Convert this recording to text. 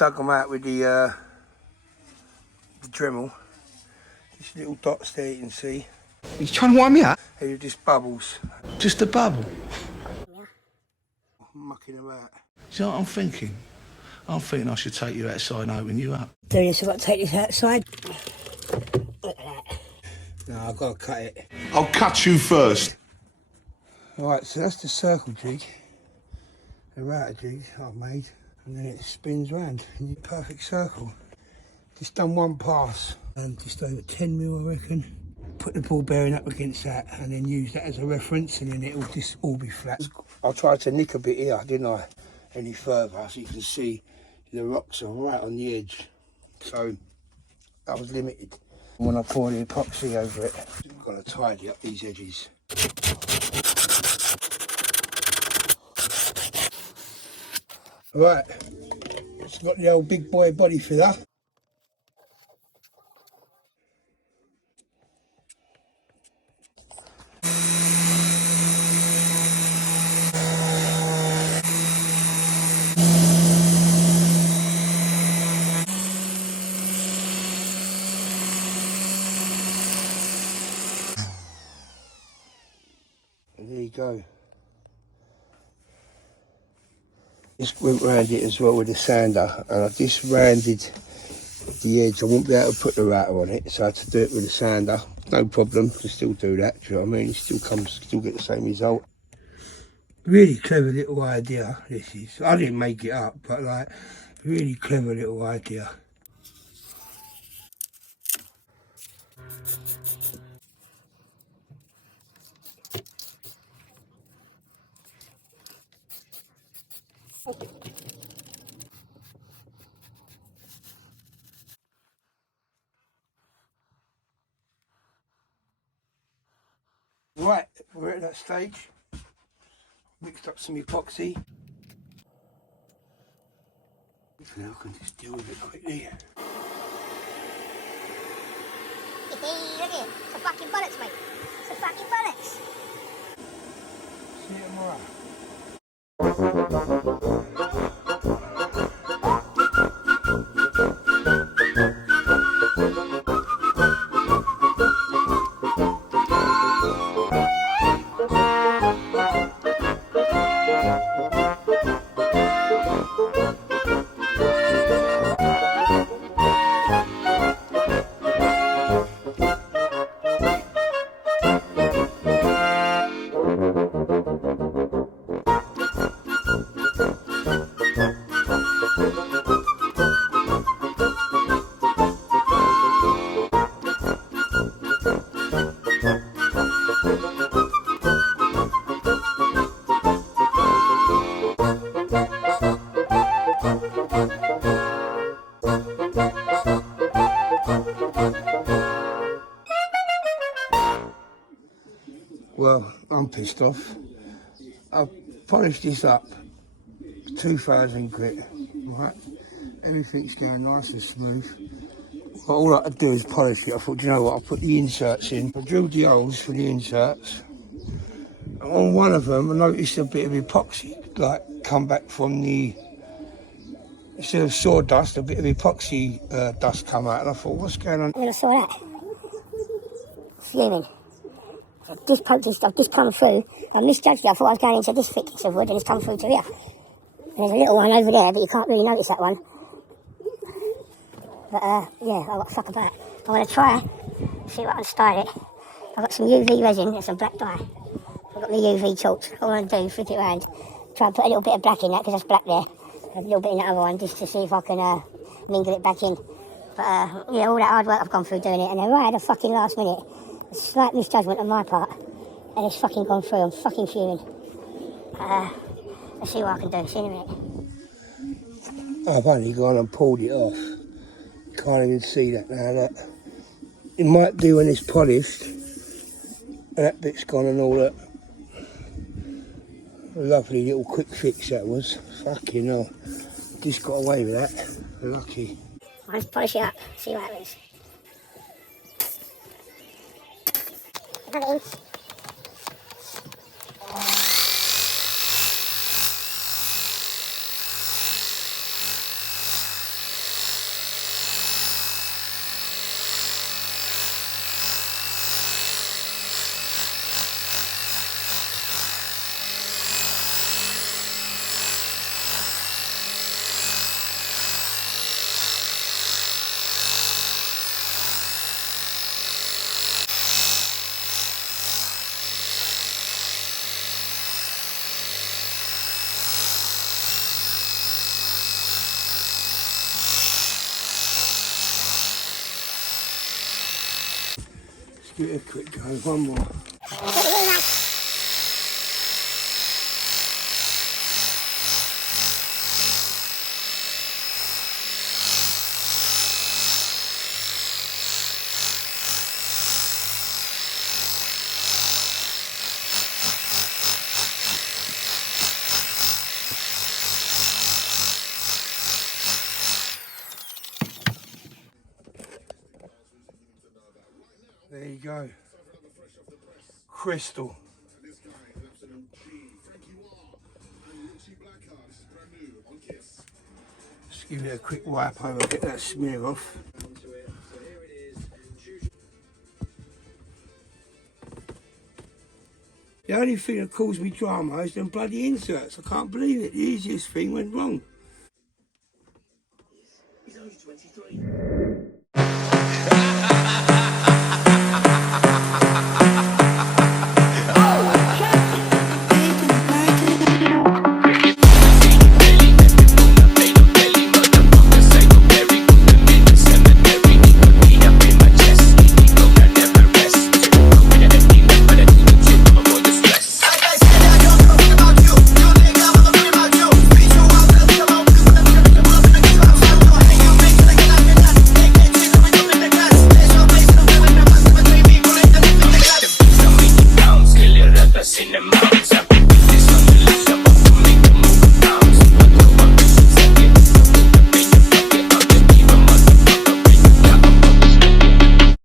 dug them out with the Dremel. These little dots there you can see. You trying to wind me up? They're just bubbles. Just a bubble. Yeah. Mucking about. Do you know what I'm thinking? I'm thinking I should take you outside and open you up. Do this, I've got to take this outside. Look at that. No, I've got to cut it. I'll cut you first. Right, so that's the circle jig. The router jig I've made. And then it spins round in a perfect circle. Just done one pass. And just over 10 mil, I reckon. Put the ball bearing up against that and then use that as a reference, and then it'll just all be flat. I tried to nick a bit here, didn't I? Any further, so you can see the rocks are right on the edge. So I was limited. When I pour the epoxy over it, I've got to tidy up these edges. Right, it's got the old big boy body filler. And there you go. Just went round it as well with the sander, and I just rounded the edge. I won't be able to put the router on it, so I had to do it with the sander. No problem, can still do that, do you know what I mean? It still get the same result. Really clever little idea, this is. I didn't make it up, but like, really clever little idea. Right, we're at that stage. Mixed up some epoxy. Now I can just deal with it quickly. Look at it, it's a fucking bollocks, mate. It's a fucking bollocks. See you tomorrow. Well, I'm pissed off. I've polished this up, 2,000 grit, right? Everything's going nice and smooth. But all I had to do is polish it. I thought, do you know what, I'll put the inserts in. I drilled the holes for the inserts. And on one of them, I noticed a bit of epoxy, like, come back from the, instead of sawdust, a bit of epoxy dust come out. And I thought, what's going on? When I saw that, fuming. I've just come through. I misjudged it. I thought I was going into this thickness of wood, and it's come through to here. And there's a little one over there, but you can't really notice that one. But yeah, I've got to fuck about. I'm going to try, see what I can style it. I've got some UV resin and some black dye. I've got my UV torch. All I'm going to do is flip it around, try and put a little bit of black in that, because that's black there. A little bit in that other one, just to see if I can mingle it back in. But yeah, all that hard work I've gone through doing it, and then right at the fucking last minute, a slight misjudgment on my part, and it's fucking gone through. I'm fucking fuming. Let's see what I can do. See you in a minute. I've only gone and pulled it off. Can't even see that now, look. It might do when it's polished. And that bit's gone and all that. A lovely little quick fix that was. Fucking hell. Just got away with that. Lucky. I'll just polish it up, see what happens. Plug it in. Give it a quick go, one more. There you go. Crystal. Just give it a quick wipe over, get that smear off. The only thing that caused me drama is them bloody inserts. I can't believe it. The easiest thing went wrong. He's only 23. In the mountains.